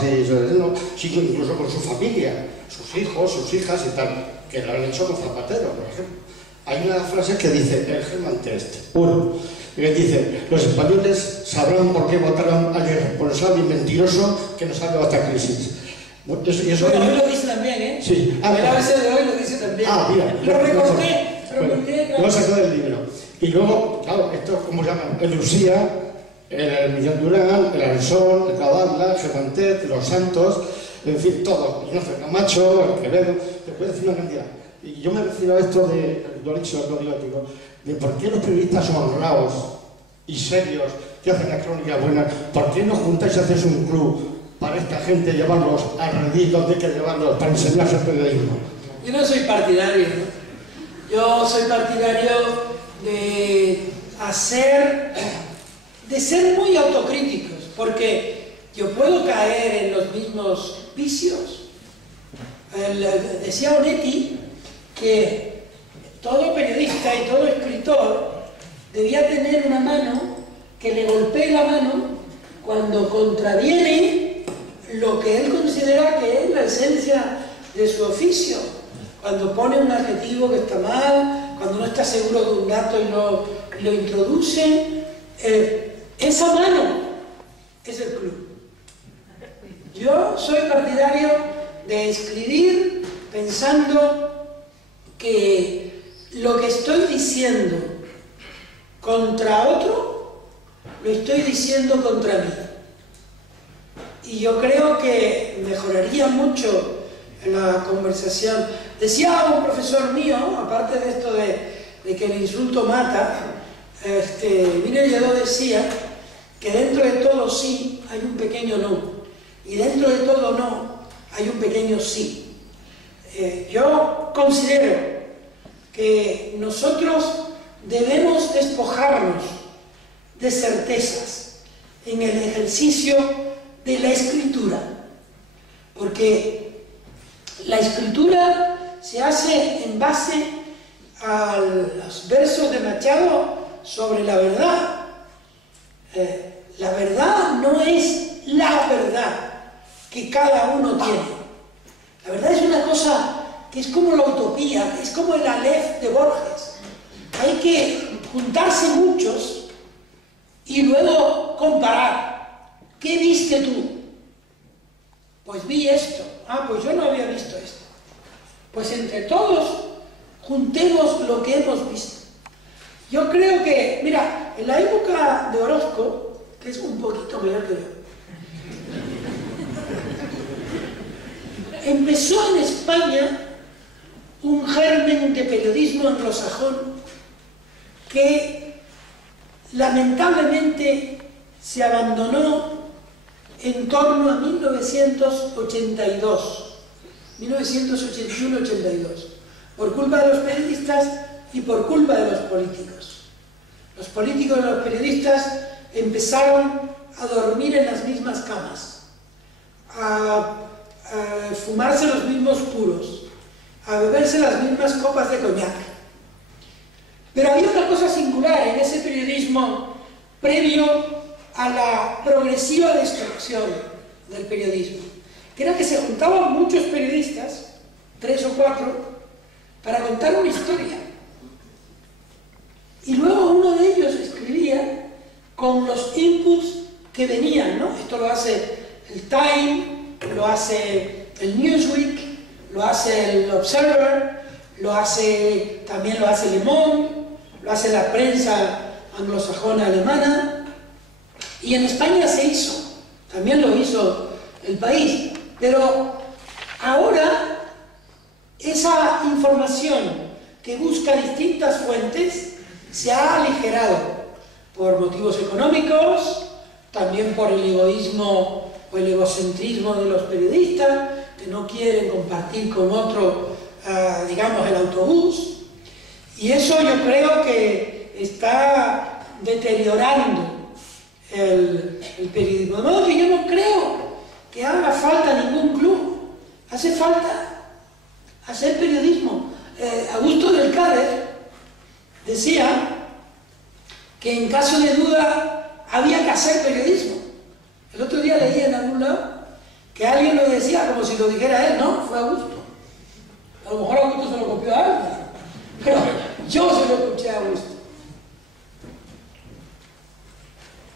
sino incluso con su familia, sus hijos, sus hijas y tal, que lo han hecho con Zapatero, por ejemplo. Hay una frase que dice, el Hermann Test, que dice, los españoles sabrán por qué votaron al irresponsable y mentiroso que nos ha llevado a esta crisis. Bueno, hoy lo dice también, ¿eh? Sí. El ABC de hoy lo dice también. Mira. Lo recorté, lo he sacado del libro. Y luego, claro, esto, ¿cómo se llaman? El Lucía, el Millán Durán, el Alsón, el Caudalla, el Germantet, los Santos, en fin, todos. Ignacio Camacho, el Quevedo, te puedo decir una cantidad. Y yo me refiero a esto lo he dicho el código ético, de por qué los periodistas son honrados y serios, que hacen las crónicas buenas, por qué no juntáis y hacéis un club para esta gente, llevarlos al redil donde hay que llevarlos para enseñarse el periodismo? Yo no soy partidario, ¿no? Yo soy partidario de ser muy autocríticos, porque yo puedo caer en los mismos vicios. Decía Onetti que todo periodista y todo escritor debía tener una mano que le golpee la mano cuando contraviene lo que él considera que es la esencia de su oficio. Cuando pone un adjetivo que está mal, cuando no está seguro de un dato y lo introduce, esa mano es el club. Yo soy partidario de escribir pensando que lo que estoy diciendo contra otro, lo estoy diciendo contra mí. Y yo creo que mejoraría mucho la conversación. Decía un profesor mío, aparte de esto de que el insulto mata, Miguel Lledó decía que dentro de todo sí hay un pequeño no, y dentro de todo no hay un pequeño sí. Yo considero que nosotros debemos despojarnos de certezas en el ejercicio de la escritura, porque la escritura se hace en base a los versos de Machado sobre la verdad. La verdad no es la verdad, que cada uno tiene. La verdad es una cosa que es como la utopía, es como el Aleph de Borges. Hay que juntarse muchos y luego comparar. ¿Qué viste tú? Pues vi esto. Ah, pues yo no había visto esto. Pues entre todos juntemos lo que hemos visto. Yo creo que, mira, en la época de Orozco, que es un poquito mayor que yo, empezó en España un germen de periodismo anglosajón que lamentablemente se abandonó en torno a 1982, 1981-82, por culpa de los periodistas y por culpa de los políticos. Los políticos y los periodistas empezaron a dormir en las mismas camas, a fumarse los mismos puros, a beberse las mismas copas de coñac. Pero había una cosa singular en ese periodismo previo a la progresiva destrucción del periodismo, que era que se juntaban muchos periodistas, 3 o 4, para contar una historia. Y luego uno de ellos escribía con los inputs que venían, ¿no? Esto lo hace el Time, lo hace el Newsweek, lo hace el Observer, también lo hace Le Monde, lo hace la prensa anglosajona alemana, y en España se hizo, también lo hizo El País, pero ahora esa información que busca distintas fuentes se ha aligerado por motivos económicos, también por el egoísmo o el egocentrismo de los periodistas, que no quieren compartir con otro, digamos, el autobús, y eso yo creo que está deteriorando el periodismo. De modo que yo no creo que haga falta ningún club, hace falta hacer periodismo. Augusto del Cáder decía que en caso de duda había que hacer periodismo. El otro día leí en algún lado que alguien lo decía como si lo dijera él. No, fue Augusto. A lo mejor Augusto se lo copió a alguien, pero yo se lo escuché a Augusto.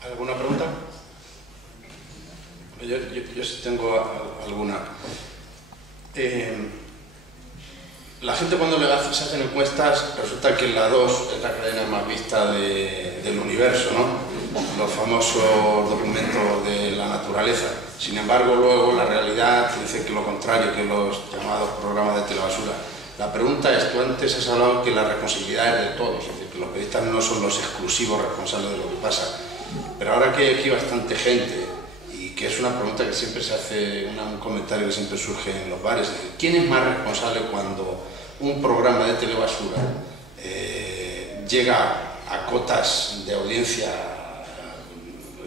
¿Alguna pregunta? Yo sí tengo alguna. La gente cuando se hacen encuestas, resulta que la 2 es la cadena más vista del universo, ¿no? Los famosos documentos de la naturaleza. Sin embargo, luego la realidad dice que lo contrario, que los llamados programas de telebasura. La pregunta es, tú antes has hablado que la responsabilidad es de todos, es decir, que los periodistas no son los exclusivos responsables de lo que pasa. Pero ahora que hay aquí bastante gente, y que es una pregunta que siempre se hace, un comentario que siempre surge en los bares, es decir, ¿quién es más responsable cuando un programa de telebasura llega a cotas de audiencia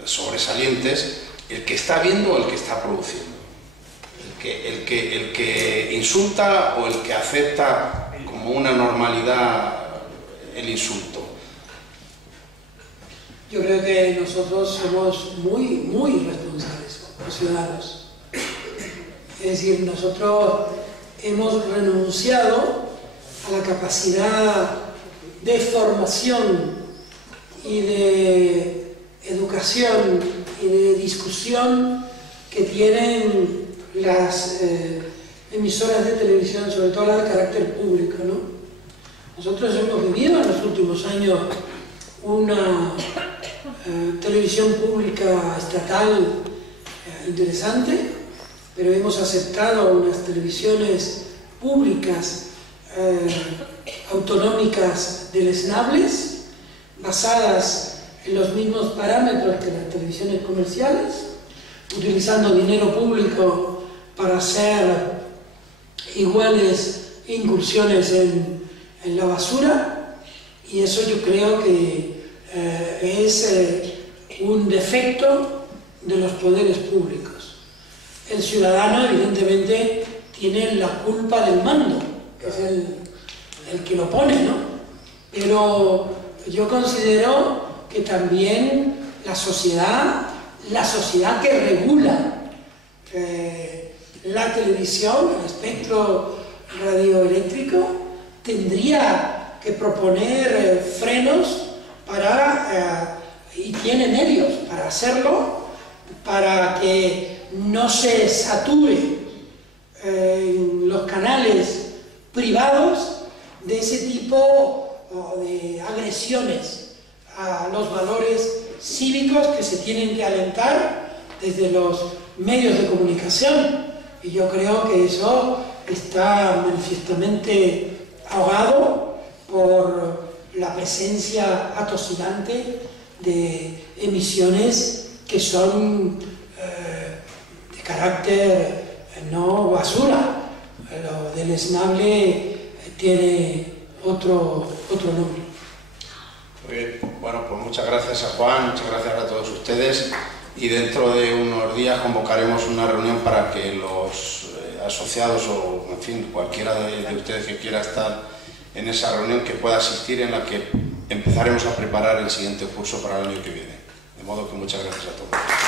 sobresalientes, el que está viendo o el que está produciendo? El que insulta o el que acepta como una normalidad el insulto. Yo creo que nosotros somos muy responsables como ciudadanos. Es decir, nosotros hemos renunciado a la capacidad de formación y de educación y de discusión que tienen las emisoras de televisión, sobre todo las de carácter público, ¿no? Nosotros hemos vivido en los últimos años una televisión pública estatal interesante, pero hemos aceptado unas televisiones públicas autonómicas deleznables, basadas en los mismos parámetros que las televisiones comerciales, utilizando dinero público para hacer iguales incursiones en la basura, y eso yo creo que es un defecto de los poderes públicos. El ciudadano, evidentemente, tiene la culpa del mando, que es el que lo pone, ¿no? Pero yo considero que también la sociedad que regula la televisión, el espectro radioeléctrico, tendría que proponer frenos y tiene medios para hacerlo, para que no se sature los canales privados de ese tipo de agresiones a los valores cívicos que se tienen que alentar desde los medios de comunicación. Y yo creo que eso está manifiestamente ahogado por la presencia atosigante de emisiones que son de carácter no basura. Lo deleznable tiene otro nombre. Muy bien. Bueno, pues muchas gracias a Juan, muchas gracias a todos ustedes, y dentro de unos días convocaremos una reunión para que los asociados o, en fin, cualquiera de ustedes que quiera estar en esa reunión, que pueda asistir, en la que empezaremos a preparar el siguiente curso para el año que viene. De modo que muchas gracias a todos.